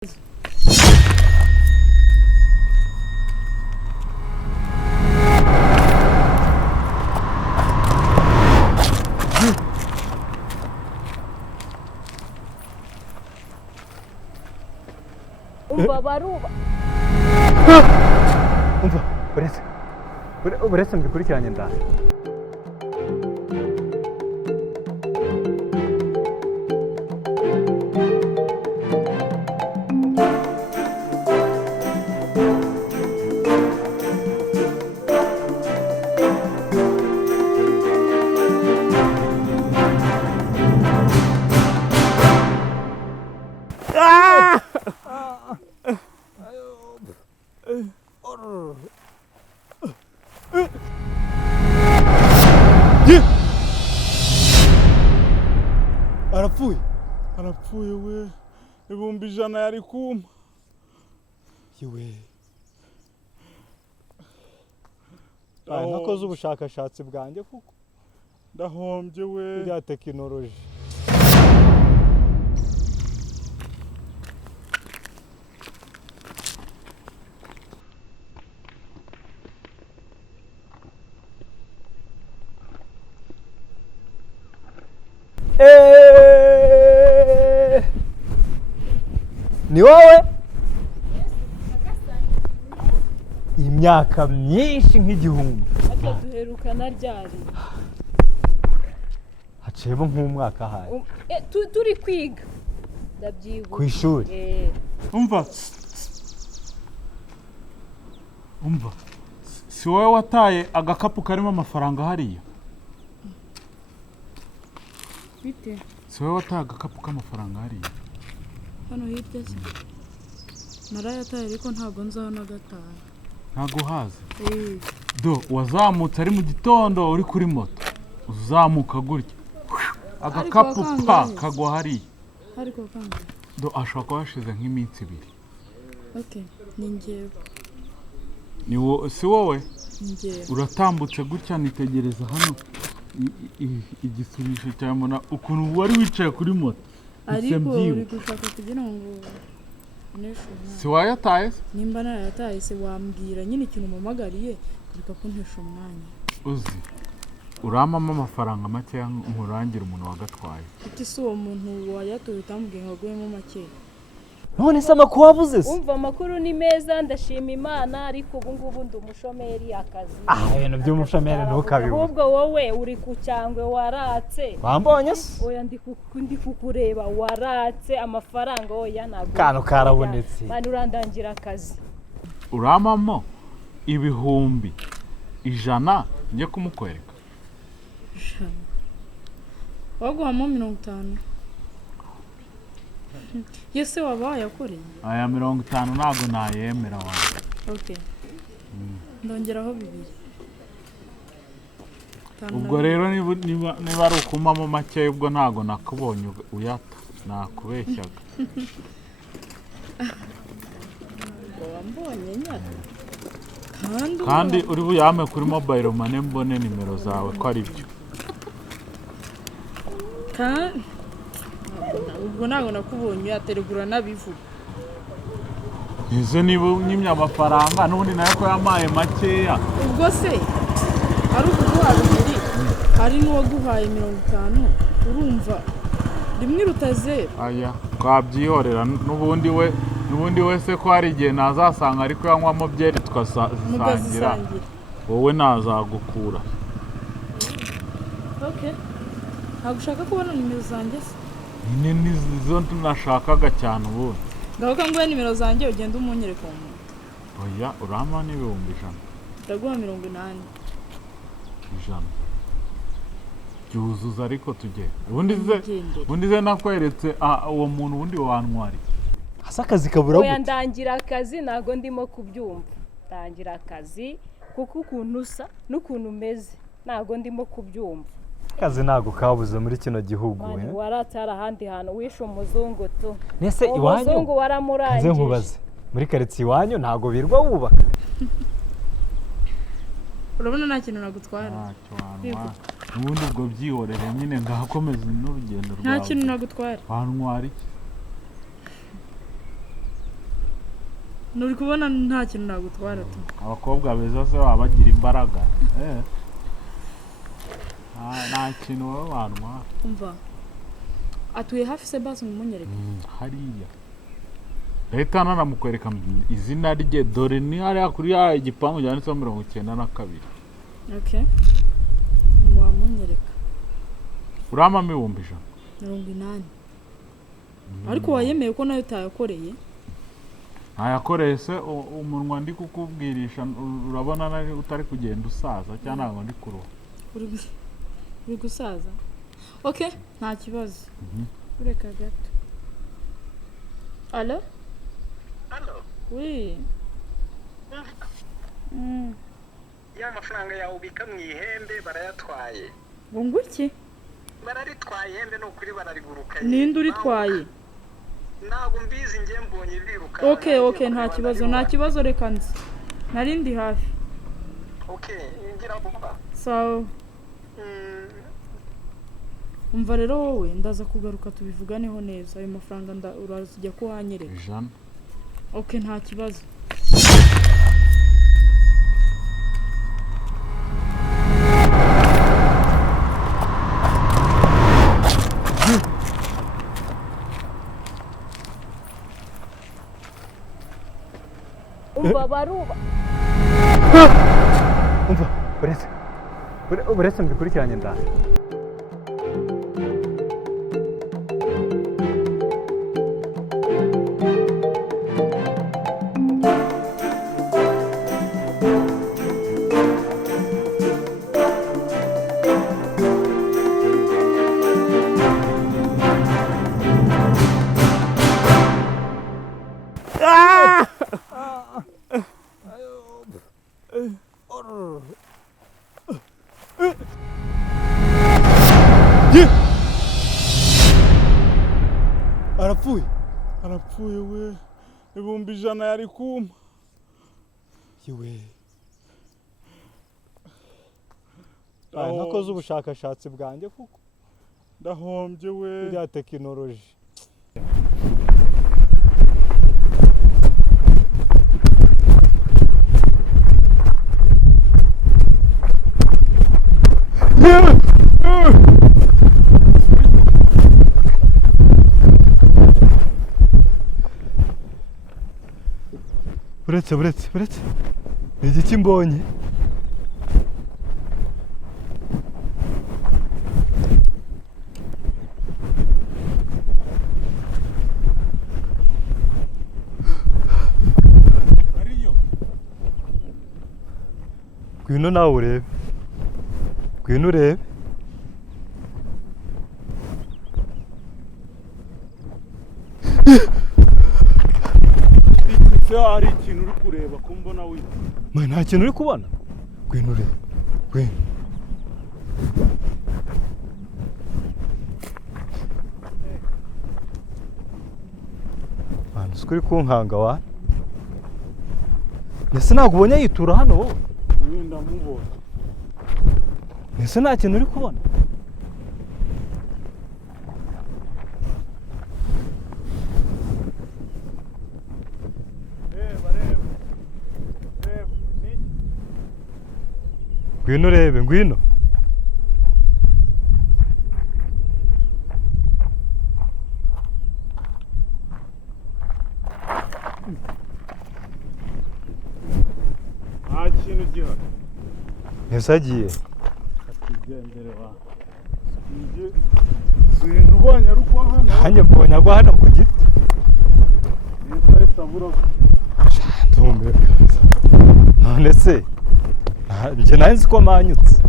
umva baruba umva uretse mbikurikiranye ndaje arapfuye we ibihumbi 100 yari kumpa yewe nakoze ubushakashatsi bwanjye kuko ndahombye we bya tekinoloji ni wowe imyaka myinshi nk'igihumbi duherukana ryari haciyemo nk'umwaka haye turi kwiga ndabyibuka ku ishuri umva si wowe wataye agakapu karimo amafaranga hariya bite si wowe wataye agakapu k'amafaranga hariya hano hirya se narayataye ariko ntabwo nzana gataha ntago haze do wazamutse ari mu gitondo uri kuri moto uzamuka gutya agakapu pa kagwa hariya ariko kandi do ashobora kuba hashize nk'iminsi 2 okay ni njyewe si wowe njyewe uratambutse gutya nitegereza hano igisubisho cyawe mbona ukuntu wari wicaye kuri moto ariko uri gushaka kugira ngo si wayataye nimba narayataye se wambwira nyine ikintu mpamagariye reka kuntesha umwanya uzi uramama amafaranga make nkurangira umuntu wagatwaye ati si uwo muntu wayatoye utambwiye ngo agwemo make none se amakuru wabuze se umva amakuru ni meza ndashima Imana ariko ubu ngubu ndi umushomeri akazi ibintu by'umushomeri ntukabibuze ahubwo wowe uri ku cyangwe waratse wambonye se oya ndi kukureba waratse amafaranga oya ntabwo kano karabonetse mani urandangira akazi uramamo ibihumbi 100 njye kumukwereka waguhamo 50 yese wabaye yakoreye aya 50 ntago nayemera wawe okay ndongeraho 2 ubwo rero niba ari ukumamo make ubwo ntago nakubonye uyata nakubeshyaga wambonye nyata kandi uri buyame kuri mobile money mbone nimero zawe ko ari byo ubwo ntago nakubonye yateregura nabivuga ese niba unyimye amafaranga n'ubundi nayo ko yamaye makeya ubwo se ari ukuguha 2 hari n'uwaguhaye 50 urumva rimwe rutaze aya twabyihorera n'ubundi wese ko hari igihe nazasanga ariko yanywamo byeri tukasangira wowe nazagukura okay ntabwo ushaka kubona nimero zanjye se nizo tunashakaga cyane ubu ngaho kanguye nimero zanjye ugenda umunyereka umuntu oya urama n'ibihumbi 100 ndaguha 80 byuzuza ariko tujye ubundi ze nakweretse uwo muntu ubundi wantwari hasa akazi kabura gute oya ndangira akazi ntago ndimo kubyumva ndangira akazi kuko ukuntu usa n'ukuntu umeze ntago ndimo kubyumva akazi ntago kabuze muri kino gihugu waratara ahandi hantu wishe umuzungu tu nese iwanyu umuzungu waramurangije nze nkubaze muri karitsiye iwanyu ntago birwa wubaka urabona nta kintu nagutwara ubundi ubwo byihorere nyine ngakomeza n'urugendo rwawe nta kintu nagutwara wantwara iki nuri kubona nta kintu nagutwara tu. Abakobwa beza se baba bagira imbaraga. Nta kintu wowe wantwara. Umva. Atuye hafi se basi mumunyereke. Hariya. Leta nanamukwereka izina rye dore ni hariya kuri ya igipangu cyanditseho 92. Okay. Mwamunyereka. Urama mibumbi ijana. 80. Ariko wayemeye ko nayo utayakoreye? Ntayakoreye se umunwa ndi kukubwirisha urabona nari utari kugenda usaza cyangwa ntabwo ndi kuruha. Uri gusaza? Okay, nta kibazo. Ureka gato. Allo? Allo? Oui. Ya mafaranga yawe ubika mu ihembe barayatwaye. Ngo iki? Bararitwaye ihembe no kuri barariguruka. Ninde uritwaye? Ntabwo mbizi ngiye mbonye biruka. Okay, nta kibazo reka nzi. Narindi hafi. Okay, ngira vuba. Sawa. Umva rero wowe ndaza kugaruka tubivuganeho neza. Ayo mafaranga urazijya ko wanyereka. Ijana. Okay, nta kibazo. umva baruba umva uretse mbikurikiranye ndaje. Arapfuye we. Ibumbi ijana yari kuma. Yewe. Nakoze ubushakashatsi bwanjye kuko ndahombye we. bya tekinoloji. Buretse. Ni igiki mbonye? Ariyo. Ngwino nawe urebe. Ngwino urebe. Hari ikintu uri kureba ko mbona wita. Nta kintu uri kubona? Ngwino urebe. Ngwino. Uri kunkanga wa? Nese ntabwo ubonye yitura hano wowe? Ndamubona. Nese nta kintu uri kubona? Ngwino urebe, ngwino. Nta kintu gihari. Nese agiye. Atigendere wa. Sinzi ubonye arugwa hano. Nanjye mbonye agwa hano ku giti. Nitare sabura. Ndumiwe kabisa. None se njye nari nzi ko manyutse.